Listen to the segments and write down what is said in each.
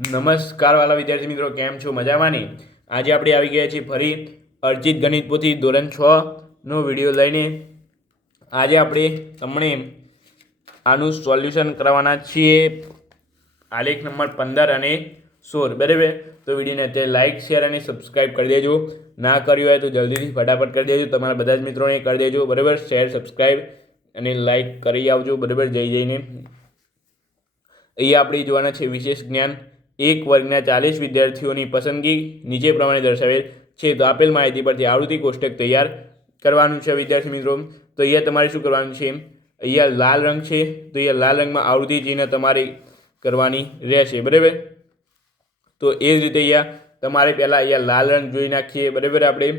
નમસ્કાર વાલા વિદ્યાર્થી મિત્રો, કેમ છો? મજામાં ને? આજે આપણે આવી ગયા છીએ ફરી અર્ચિત ગણિત પોથી ધોરણ 6 નો વિડીયો લઈને. આજે આપણે તમને આનું સોલ્યુશન કરવાના છીએ, આલેખ નંબર 15 અને 16. બરાબર, તો વિડીયોને અત્યારે લાઇક, શેર અને સબસ્ક્રાઈબ કરી દેજો. ના કર્યું હોય તો જલ્દીથી ફટાફટ કરી દેજો. તમારા બધા જ મિત્રોને કરી દેજો. બરાબર, શેર, સબસ્ક્રાઈબ અને લાઇક કરી આવજો. બરાબર, જઈને અહીંયા આપણે જોવાના છે વિશેષ જ્ઞાન. એક વર્ગના 40 વિદ્યાર્થીઓની પસંદગી નીચે પ્રમાણે દર્શાવેલ છે. તો આપેલ માહિતી પરથી આવૃત્તિ કોષ્ટક તૈયાર કરવાનું છે વિદ્યાર્થી મિત્રો. તો અહીંયા તમારે શું કરવાનું છે? અહીંયા લાલ રંગ છે, તો અહીંયા લાલ રંગમાં આવૃત્તિ ચિહ્ન તમારે કરવાની રહેશે. બરાબર, તો એ જ રીતે અહીંયા તમારે પહેલાં અહીંયા લાલ રંગ જોઈ નાખીએ. બરાબર, આપણે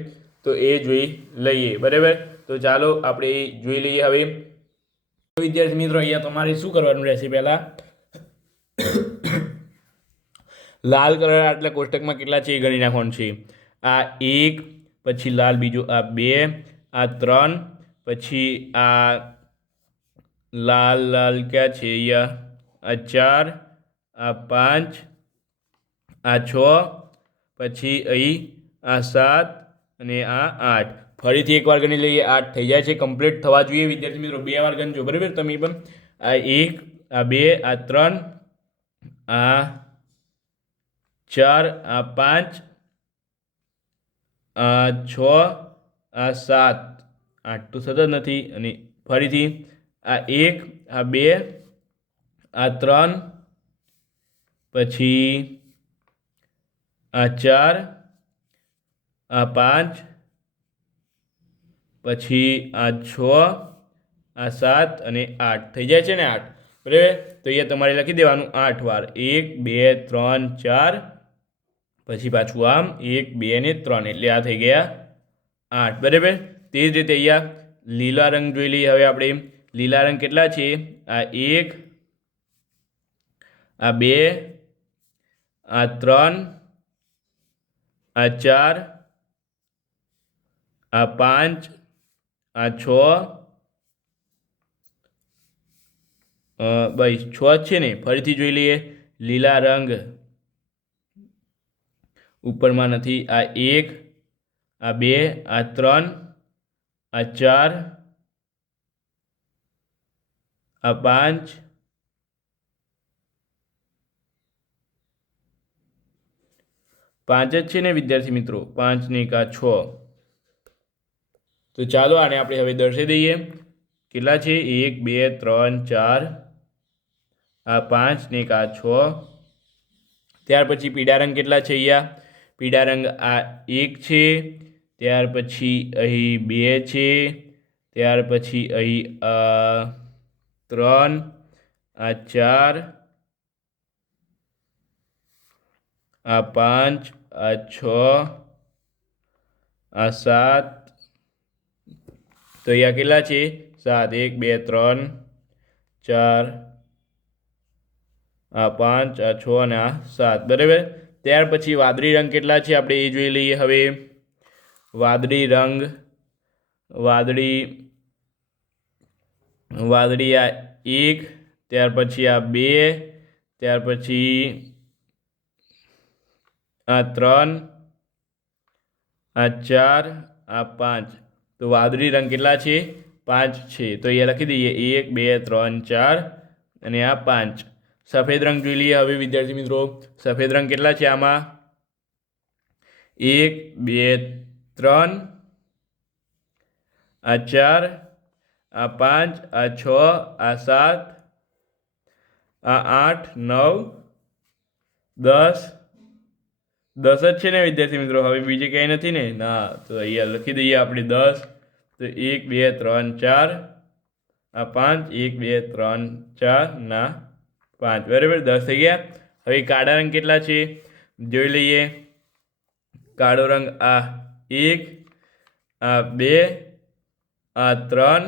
તો એ જોઈ લઈએ. બરાબર, તો ચાલો આપણે એ જોઈ લઈએ. હવે વિદ્યાર્થી મિત્રો, અહીંયા તમારે શું કરવાનું રહેશે? પહેલાં લાલ કલર આટલા કોષ્ટકમાં કેટલા છે એ ગણી નાખવાનું છે. આ 1, પછી લાલ બીજું આ 2, આ 3, પછી આ લાલ ક્યાં છે? અહીંયા આ 4, આ 5, આ 6, પછી અહીં આ 7 અને આ 8. ફરીથી એકવાર ગણી લઈએ. 8 થઈ જાય છે, કમ્પ્લીટ થવા જોઈએ વિદ્યાર્થી મિત્રો. 2 વાર ગણજો. બરાબર, તમે પણ આ 1, આ 2, આ 3, આ 4, આ 5, આ 6, આ 7. 8 તો સતત નથી. અને ફરીથી આ 1, આ 2, આ 3, પછી આ 4, આ 5, પછી આ 6, આ 7 અને 8 થઈ જાય છે ને 8. બરાબર, તો અહીંયા તમારે લખી દેવાનું 8 વાર. 1, 2, 3, 4, પછી પાછું આમ 1, 2 અને 3, એટલે આ થઈ ગયા 8. બરાબર, તે જ રીતે અહીંયા લીલા રંગ જોઈ લઈએ. હવે આપણે લીલા રંગ કેટલા છે? આ 1, આ 2, આ 3, આ 4, આ 5, આ 6, બસ 6 છે ને. ફરીથી જોઈ લઈએ લીલા રંગ ઉપરમાં નથી. આ 1, આ 2, આ 3, આ 4, આ 5, જ છે ને વિદ્યાર્થી મિત્રો. 5 ને 1 આ 6. તો ચાલો આને આપણે હવે દર્શાવી દઈએ. કેટલા છે? 1, 2, 3, 4, આ 5 ને 1 આ 6. ત્યાર પછી પીળા રંગ કેટલા છે? અહીંયા પીળા રંગ આ 1 છે, ત્યાર પછી અહીં 2 છે, ત્યાર પછી અહીં 3, આ 4, આ 5, આ 6, આ 7. તો અહીંયા કેટલા છે? 7. 1, 2, 3, 4, આ 5, આ 6 અને આ 7. બરાબર, ત્યાર પછી વાદળી રંગ કેટલા છે આપણે એ જોઈ લઈએ. હવે વાદળી રંગ, વાદળી આ 1, ત્યાર પછી આ 2, ત્યાર પછી આ 3, આ 4, આ 5. તો વાદળી રંગ કેટલા છે? 5 છે. તો એ લખી દઈએ 1, 2, 3, 4 અને આ 5. સફેદ રંગ જોઈ લઈએ હવે વિદ્યાર્થી મિત્રો. સફેદ રંગ કેટલા છે આમાં? 1, 2, 3, આ 4, આ 5, આ 6, આ 7, આ 8, 9, 10. 10 જ છે ને વિદ્યાર્થી મિત્રો. હવે બીજે ક્યાંય નથી ને? ના. તો અહીંયા લખી દઈએ આપણે 10. તો 1, 2, 3, 4, આ 5, 1, 2, 3, 4 ના 5. બરાબર, 10 થઈ ગયા. હવે કાળા રંગ કેટલા છે જોઈ લઈએ. કાળો રંગ આ 1, આ 2, આ 3,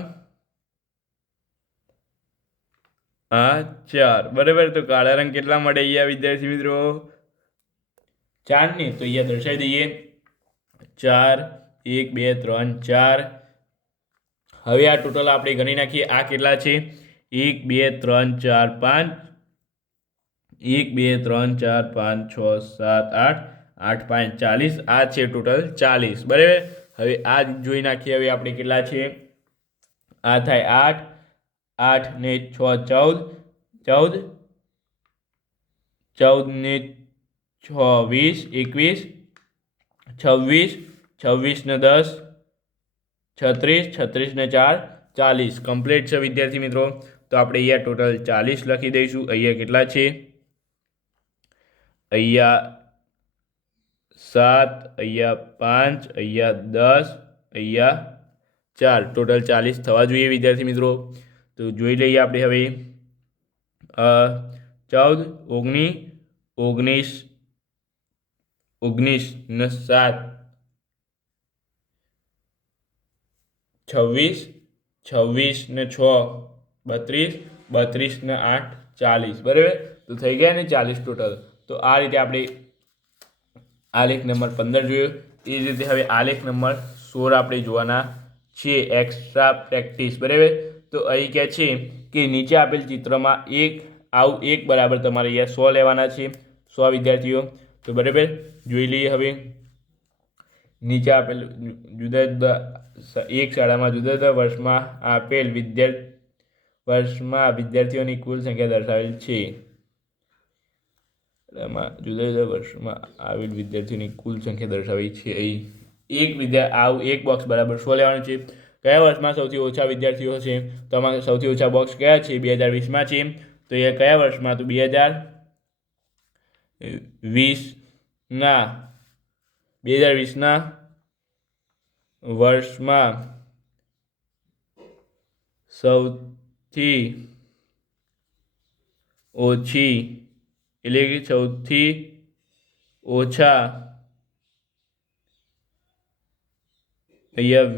આ 4. બરાબર, તો કાળા રંગ કેટલા મળે અહીંયા વિદ્યાર્થી મિત્રો? 4 ને. તો અહીંયા દર્શાવી દઈએ 4, 1, 2, 3, 4. હવે આ ટોટલ આપણે ગણી નાખીએ. આ કેટલા છે? 1, 2, 3, 4, 5. 1 2 3 4 5 6 7 8 8 5 40 આ છે ટોટલ 40 બરાબર. હવે આ જોઈ નાખીએ. હવે આપણે કેટલા છે. આ થાય 8 8 ને 6 14 14 14 ને 6 20 21 26 26 ને 10 36 36 ને 4 40 કમ્પ્લીટ છે વિદ્યાર્થી મિત્રો. તો આપણે અહીંયા ટોટલ 40 લખી દઈશું. અહીંયા કેટલા છે. અહીંયા 7 અહીંયા 5 અહીંયા 10 અહીંયા 4 ટોટલ 40 થવા જોઈએ વિદ્યાર્થી મિત્રો. તો જોઈ લઈએ આપણે હવે 14 19 19 19 ને 7 26 26 ને 6 32 32 ને 8 40 બરાબર. તો થઈ ગયા ને 40 ટોટલ. તો આ રીતે આપણે આલેખ નંબર 15 જોયો. એ જ રીતે હવે આલેખ નંબર 16 આપણે જોવાના છીએ. એક્સ્ટ્રા પ્રેક્ટિસ બરાબર. તો અહીં કહે છે કે નીચે આપેલ ચિત્રમાં આવું એક બરાબર તમારે અહીંયા 100 લેવાના છે. 100 વિદ્યાર્થીઓ. તો બરાબર જોઈ લઈએ. હવે નીચે આપેલ જુદા જુદા એક શાળામાં જુદા જુદા વર્ષમાં આપેલ વિદ્યાર્થીઓની કુલ સંખ્યા દર્શાવેલ છે. જુદા જુદા વર્ષમાં આવેલ વિદ્યાર્થીઓની કુલ સંખ્યા દર્શાવી છે. અહીં આવું એક બોક્સ બરાબર 100 લેવાનું છે. કયા વર્ષમાં સૌથી ઓછા વિદ્યાર્થીઓ છે. તો આમાં સૌથી ઓછા બોક્સ કયા છે. 2020માં છે. તો એ કયા વર્ષમાં. તો 2020ના વર્ષમાં સૌથી ઓછી એટલે કે સૌથી ઓછા અહીંયા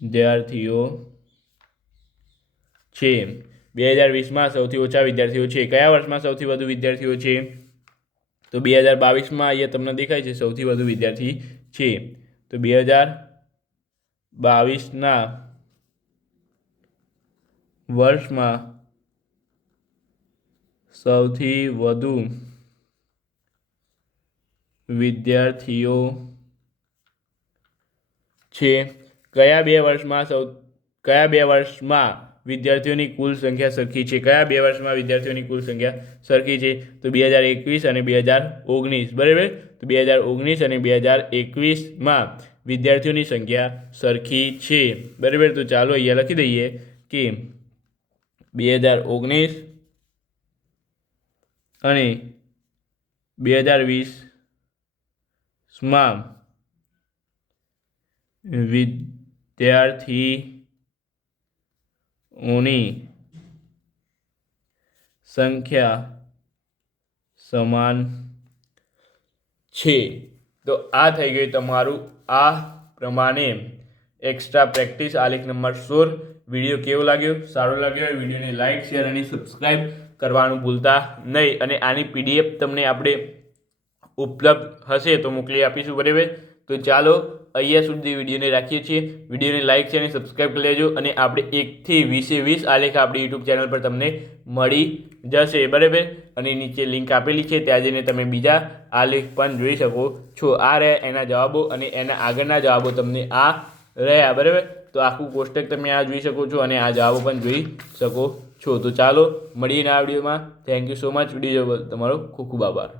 વિદ્યાર્થીઓ છે. 2020માં સૌથી ઓછા વિદ્યાર્થીઓ છે. કયા વર્ષમાં સૌથી વધુ વિદ્યાર્થીઓ છે. તો 2022માં અહીંયા તમને દેખાય છે સૌથી વધુ વિદ્યાર્થી છે. તો 2022ના વર્ષમાં સૌથી વધુ વિદ્યાર્થીઓ છે. કયા બે વર્ષમાં વિદ્યાર્થીઓની કુલ સંખ્યા સરખી છે. કયા 2 વર્ષમાં વિદ્યાર્થીઓની કુલ સંખ્યા સરખી છે. તો 2021 અને 2019 બરાબર. તો 2019 અને 2021માં વિદ્યાર્થીઓની સંખ્યા સરખી છે બરાબર. તો ચાલો અહીંયા લખી દઈએ કે 2019 અને 2020માં વિદ્યાર્થીઓની સંખ્યા સમાન છે. તો આ થઈ ગયું તમારું આ પ્રમાણે એક્સ્ટ્રા પ્રેક્ટિસ આલેખ નંબર 16. વિડીયો કેવો લાગ્યો. સારો લાગ્યો હોય વિડીયોને લાઇક શેર અને સબસ્ક્રાઈબ કરવાનું ભૂલતા નહીં. અને આની PDF તમને આપણે ઉપલબ્ધ હશે તો મોકલી આપીશું બરાબર. તો ચાલો અહીંયા સુધી વિડીયોને રાખીએ છીએ. વિડીયોને લાઇક છે અને સબસ્ક્રાઈબ કરી લેજો. અને આપણે 1 થી 20 આલેખ આપણી યુટ્યુબ ચેનલ પર તમને મળી જશે બરાબર. અને નીચે લિંક આપેલી છે ત્યાં જઈને તમે બીજા આલેખ પણ જોઈ શકો છો. આ રહ્યા એના જવાબો અને એના આગળના જવાબો તમને આ રહ્યા બરાબર. તો આખું કોષ્ટક તમે આ જોઈ શકો છો અને આ જવાબો પણ જોઈ શકો છો. તો ચાલો મળીએ આ વિડીયોમાં. Thank you so much. Video તમારો ખૂબ ખૂબ આભાર.